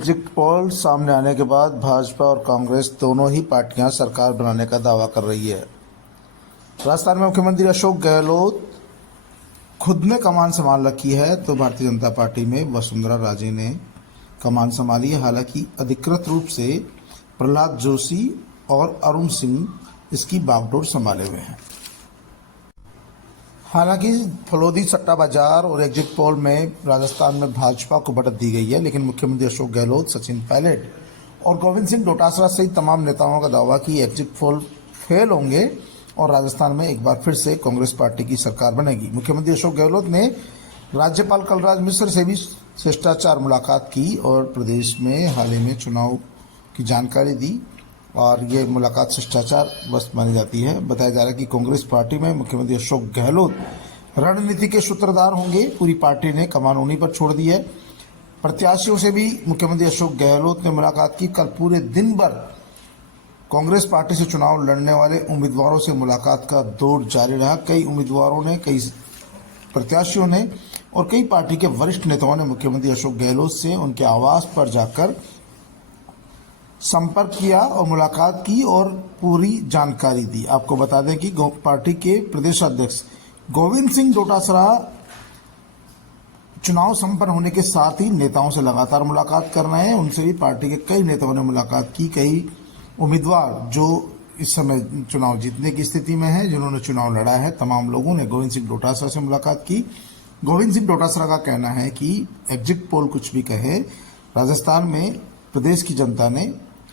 Exit poll सामने आने के बाद भाजपा और कांग्रेस दोनों ही पार्टियां सरकार बनाने का दावा कर रही है। राजस्थान में मुख्यमंत्री अशोक गहलोत खुद ने कमान संभाल रखी है, तो भारतीय जनता पार्टी में वसुंधरा राजे ने कमान संभाली है। हालांकि अधिकृत रूप से प्रहलाद जोशी और अरुण सिंह इसकी बागडोर संभाले हुए हैं। हालांकि फलोदी सट्टा बाजार और एग्जिट पोल में राजस्थान में भाजपा को बढ़त दी गई है, लेकिन मुख्यमंत्री अशोक गहलोत, सचिन पायलट और गोविंद सिंह डोटासरा सहित तमाम नेताओं का दावा कि एग्जिट पोल फेल होंगे और राजस्थान में एक बार फिर से कांग्रेस पार्टी की सरकार बनेगी। मुख्यमंत्री अशोक गहलोत ने राज्यपाल कलराज मिश्र से भी शिष्टाचार मुलाकात की और प्रदेश में हाल ही में चुनाव की जानकारी दी और ये मुलाकात शिष्टाचार बस मानी जाती है। बताया जा रहा है कि कांग्रेस पार्टी में मुख्यमंत्री अशोक गहलोत रणनीति के सूत्रधार होंगे। पूरी पार्टी ने कमान उन्हीं पर छोड़ दी है। प्रत्याशियों से भी मुख्यमंत्री अशोक गहलोत ने मुलाकात की। कल पूरे दिन भर कांग्रेस पार्टी से चुनाव लड़ने वाले उम्मीदवारों से मुलाकात का दौर जारी रहा। कई उम्मीदवारों ने, कई प्रत्याशियों ने और कई पार्टी के वरिष्ठ नेताओं ने मुख्यमंत्री अशोक गहलोत से उनके आवास पर जाकर संपर्क किया और मुलाकात की और पूरी जानकारी दी। आपको बता दें कि पार्टी के प्रदेश अध्यक्ष गोविंद सिंह डोटासरा चुनाव संपन्न होने के साथ ही नेताओं से लगातार मुलाकात कर रहे हैं। उनसे भी पार्टी के कई नेताओं ने मुलाकात की। कई उम्मीदवार जो इस समय चुनाव जीतने की स्थिति में है, जिन्होंने चुनाव लड़ा है, तमाम लोगों ने गोविंद सिंह डोटासरा से मुलाकात की। गोविंद सिंह डोटासरा का कहना है कि एग्जिट पोल कुछ भी कहे, राजस्थान में प्रदेश की जनता ने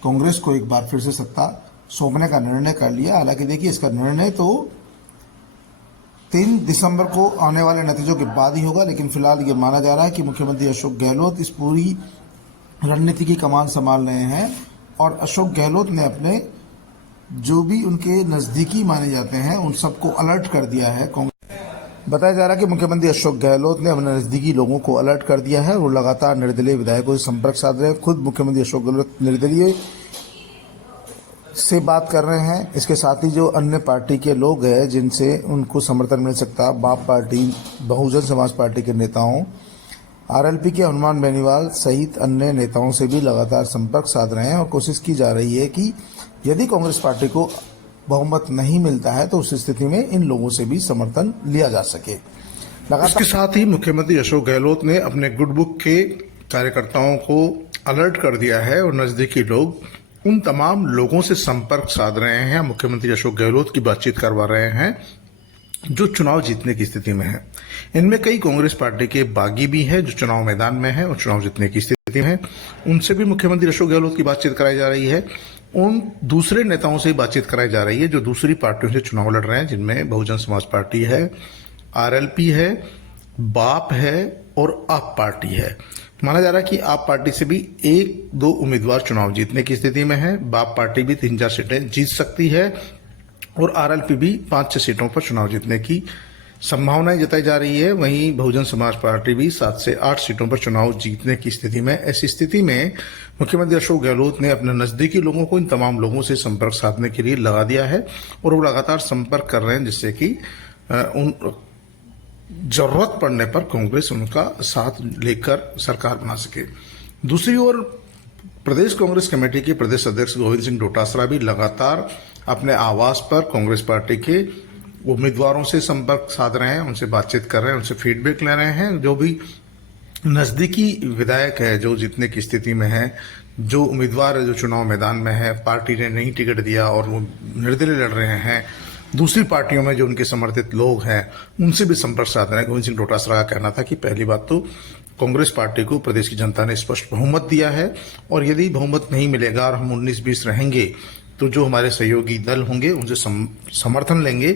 कांग्रेस को एक बार फिर से सत्ता सौंपने का निर्णय कर लिया। हालांकि देखिए, इसका निर्णय तो 3 दिसंबर को आने वाले नतीजों के बाद ही होगा, लेकिन फिलहाल ये माना जा रहा है कि मुख्यमंत्री अशोक गहलोत इस पूरी रणनीति की कमान संभाल रहे हैं और अशोक गहलोत ने अपने जो भी उनके नजदीकी माने जाते हैं उन सबको अलर्ट कर दिया है। बताया जा रहा है कि मुख्यमंत्री अशोक गहलोत ने अपने नजदीकी लोगों को अलर्ट कर दिया है। वो लगातार निर्दलीय विधायकों से संपर्क साध रहे हैं। खुद मुख्यमंत्री अशोक गहलोत निर्दलीय से बात कर रहे हैं। इसके साथ ही जो अन्य पार्टी के लोग हैं जिनसे उनको समर्थन मिल सकता, बाप पार्टी, बहुजन समाज पार्टी के नेताओं, आरएलपी के हनुमान बेनीवाल सहित अन्य नेताओं से भी लगातार संपर्क साध रहे हैं और कोशिश की जा रही है कि यदि कांग्रेस पार्टी को बहुमत नहीं मिलता है तो उस स्थिति में इन लोगों से भी समर्थन लिया जा सके। इसके साथ ही मुख्यमंत्री अशोक गहलोत ने अपने गुड बुक के कार्यकर्ताओं को अलर्ट कर दिया है और नजदीकी लोग उन तमाम लोगों से संपर्क साध रहे हैं, मुख्यमंत्री अशोक गहलोत की बातचीत करवा रहे हैं जो चुनाव जीतने की स्थिति में है। इनमें कई कांग्रेस पार्टी के बागी भी हैं जो चुनाव मैदान में है और चुनाव जीतने की स्थिति में है। उनसे भी मुख्यमंत्री अशोक गहलोत की बातचीत कराई जा रही है। उन दूसरे नेताओं से बातचीत कराई जा रही है जो दूसरी पार्टियों से चुनाव लड़ रहे हैं, जिनमें बहुजन समाज पार्टी है, आरएलपी है, बाप है और आप पार्टी है। माना जा रहा है कि आप पार्टी से भी 1-2 उम्मीदवार चुनाव जीतने की स्थिति में है। बाप पार्टी भी 3-4 सीटें जीत सकती है और आरएलपी भी 5-6 सीटों पर चुनाव जीतने की संभावनाएं जताई जा रही है। वहीं बहुजन समाज पार्टी भी 7 से 8 सीटों पर चुनाव जीतने की स्थिति में। ऐसी स्थिति में मुख्यमंत्री अशोक गहलोत ने अपने नजदीकी लोगों को इन तमाम लोगों से संपर्क साधने के लिए लगा दिया है और वो लगातार संपर्क कर रहे हैं, जिससे कि उन जरूरत पड़ने पर कांग्रेस उनका साथ लेकर सरकार बना सके। दूसरी ओर प्रदेश कांग्रेस कमेटी के प्रदेश अध्यक्ष गोविंद सिंह डोटासरा भी लगातार अपने आवास पर कांग्रेस पार्टी के उम्मीदवारों से संपर्क साध रहे हैं, उनसे बातचीत कर रहे हैं, उनसे फीडबैक ले रहे हैं। जो भी नजदीकी विधायक है जो जीतने की स्थिति में है, जो उम्मीदवार है जो चुनाव मैदान में है, पार्टी ने नहीं टिकट दिया और वो निर्दलीय लड़ रहे हैं, दूसरी पार्टियों में जो उनके समर्थित लोग हैं उनसे भी संपर्क साध रहे हैं। गोविंद सिंह डोटासरा का कहना था कि पहली बात तो कांग्रेस पार्टी को प्रदेश की जनता ने स्पष्ट बहुमत दिया है और यदि बहुमत नहीं मिलेगा और हम 19-20 रहेंगे तो जो हमारे सहयोगी दल होंगे उनसे समर्थन लेंगे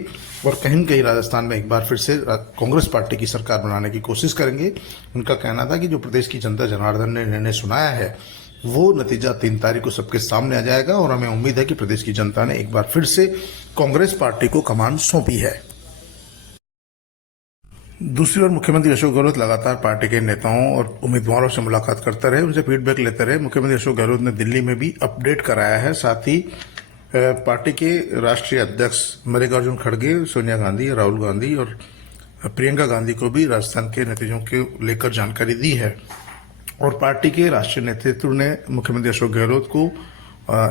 और कहीं न कहीं राजस्थान में एक बार फिर से कांग्रेस पार्टी की सरकार बनाने की कोशिश करेंगे। उनका कहना था कि जो प्रदेश की जनता जनार्दन ने निर्णय सुनाया है वो नतीजा 3 तारीख को सबके सामने आ जाएगा और हमें उम्मीद है कि प्रदेश की जनता ने एक बार फिर से कांग्रेस पार्टी को कमान सौंपी है। दूसरी ओर मुख्यमंत्री अशोक गहलोत लगातार पार्टी के नेताओं और उम्मीदवारों से मुलाकात करते रहे, उनसे फीडबैक लेते रहे। मुख्यमंत्री अशोक गहलोत ने दिल्ली में भी अपडेट कराया है। साथ ही पार्टी के राष्ट्रीय अध्यक्ष मल्लिकार्जुन खड़गे, सोनिया गांधी, राहुल गांधी और प्रियंका गांधी को भी राजस्थान के नतीजों के लेकर जानकारी दी है और पार्टी के राष्ट्रीय नेतृत्व ने मुख्यमंत्री अशोक गहलोत को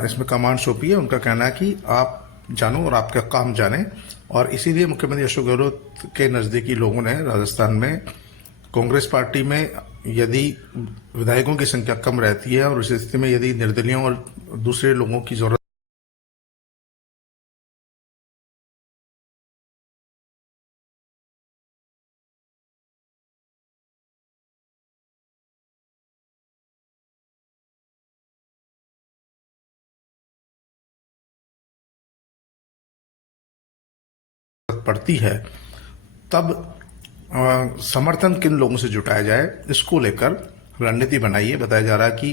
इसमें कमान सौंपी है। उनका कहना है कि आप जानो और आपका काम जाने, और इसीलिए मुख्यमंत्री अशोक गहलोत के नज़दीकी लोगों ने राजस्थान में कांग्रेस पार्टी में यदि विधायकों की संख्या कम रहती है और इस स्थिति में यदि निर्दलीयों और दूसरे लोगों की जरूरत पड़ती है, तब समर्थन किन लोगों से जुटाया जाए, इसको लेकर रणनीति बनाई है। बताया जा रहा है कि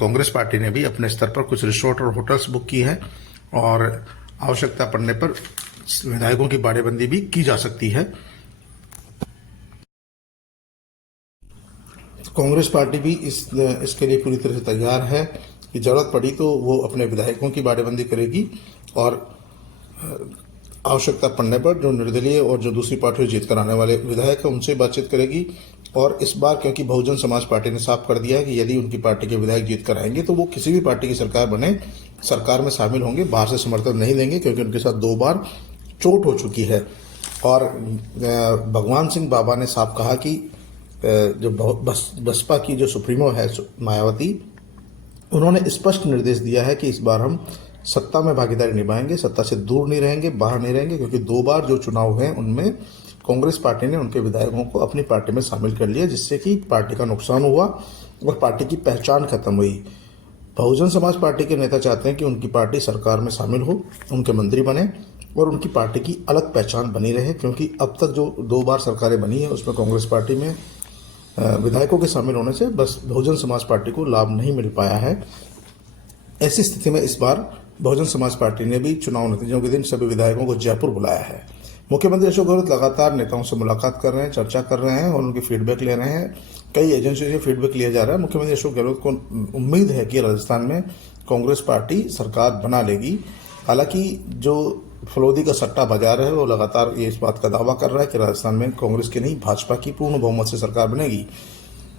कांग्रेस पार्टी ने भी अपने स्तर पर कुछ रिसोर्ट और होटल्स बुक की है और आवश्यकता पड़ने पर विधायकों की बाड़ेबंदी भी की जा सकती है। कांग्रेस पार्टी भी इसके लिए पूरी तरह से तैयार है कि जरूरत पड़ी तो वो अपने विधायकों की बाड़ेबंदी करेगी और आवश्यकता पड़ने पर जो निर्दलीय और जो दूसरी पार्टी जीत कर आने वाले विधायक हैं उनसे बातचीत करेगी। और इस बार क्योंकि बहुजन समाज पार्टी ने साफ कर दिया है कि यदि उनकी पार्टी के विधायक जीत कर आएंगे तो वो किसी भी पार्टी की सरकार बने, सरकार में शामिल होंगे, बाहर से समर्थन नहीं देंगे, क्योंकि उनके साथ 2 बार चोट हो चुकी है। और भगवान सिंह बाबा ने साफ कहा कि जो बसपा की जो सुप्रीमो है मायावती, उन्होंने स्पष्ट निर्देश दिया है कि इस बार हम सत्ता में भागीदारी निभाएंगे, सत्ता से दूर नहीं रहेंगे, बाहर नहीं रहेंगे, क्योंकि 2 बार जो चुनाव हुए उनमें कांग्रेस पार्टी ने उनके विधायकों को अपनी पार्टी में शामिल कर लिया, जिससे कि पार्टी का नुकसान हुआ और पार्टी की पहचान खत्म हुई। बहुजन समाज पार्टी के नेता चाहते हैं कि उनकी पार्टी सरकार में शामिल हो, उनके मंत्री बने और उनकी पार्टी की अलग पहचान बनी रहे, क्योंकि अब तक जो 2 बार सरकारें बनी है उसमें कांग्रेस पार्टी में विधायकों के शामिल होने से बस बहुजन समाज पार्टी को लाभ नहीं मिल पाया है। ऐसी स्थिति में इस बार बहुजन समाज पार्टी ने भी चुनाव नतीजों के दिन सभी विधायकों को जयपुर बुलाया है। मुख्यमंत्री अशोक गहलोत लगातार नेताओं से मुलाकात कर रहे हैं, चर्चा कर रहे हैं और उनकी फीडबैक ले रहे हैं। कई एजेंसियों से फीडबैक लिया जा रहा है। मुख्यमंत्री अशोक गहलोत को उम्मीद है कि राजस्थान में कांग्रेस पार्टी सरकार बना लेगी। हालांकि जो फलोदी का सट्टा बाजार है वो लगातार ये इस बात का दावा कर रहा है कि राजस्थान में कांग्रेस की नहीं भाजपा की पूर्ण बहुमत से सरकार बनेगी।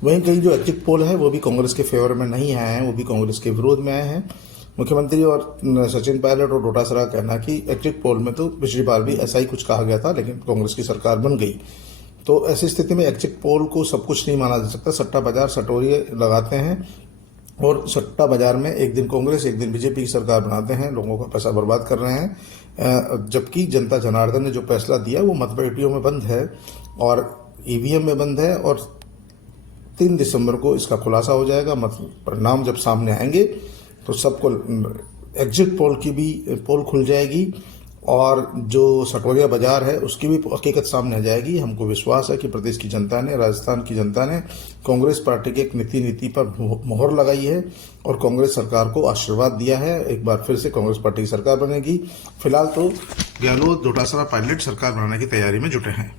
वहीं कई जो एग्जिट पोल है वो भी कांग्रेस के फेवर में नहीं आए हैं, वो भी कांग्रेस के विरोध में आए हैं। मुख्यमंत्री और सचिन पायलट और डोटासरा का कहना कि एग्जिट पोल में तो पिछली बार भी ऐसा ही कुछ कहा गया था, लेकिन कांग्रेस की सरकार बन गई। तो ऐसी स्थिति में एग्जिट पोल को सब कुछ नहीं माना जा सकता। सट्टा बाजार सटोरिये लगाते हैं और सट्टा बाजार में एक दिन कांग्रेस एक दिन बीजेपी की सरकार बनाते हैं, लोगों का पैसा बर्बाद कर रहे हैं। जबकि जनता जनार्दन ने जो फैसला दिया वो मतपेटियों में बंद है और ईवीएम में बंद है और 3 दिसंबर को इसका खुलासा हो जाएगा। परिणाम जब सामने आएंगे तो सबको एग्जिट पोल की भी पोल खुल जाएगी और जो सटोरिया बाजार है उसकी भी हकीकत सामने आ जाएगी। हमको विश्वास है कि प्रदेश की जनता ने, राजस्थान की जनता ने कांग्रेस पार्टी के एक नीति पर मोहर लगाई है और कांग्रेस सरकार को आशीर्वाद दिया है। एक बार फिर से कांग्रेस पार्टी की सरकार बनेगी। फिलहाल तो गहलोत, डोटासरा, पायलट सरकार बनाने की तैयारी में जुटे हैं।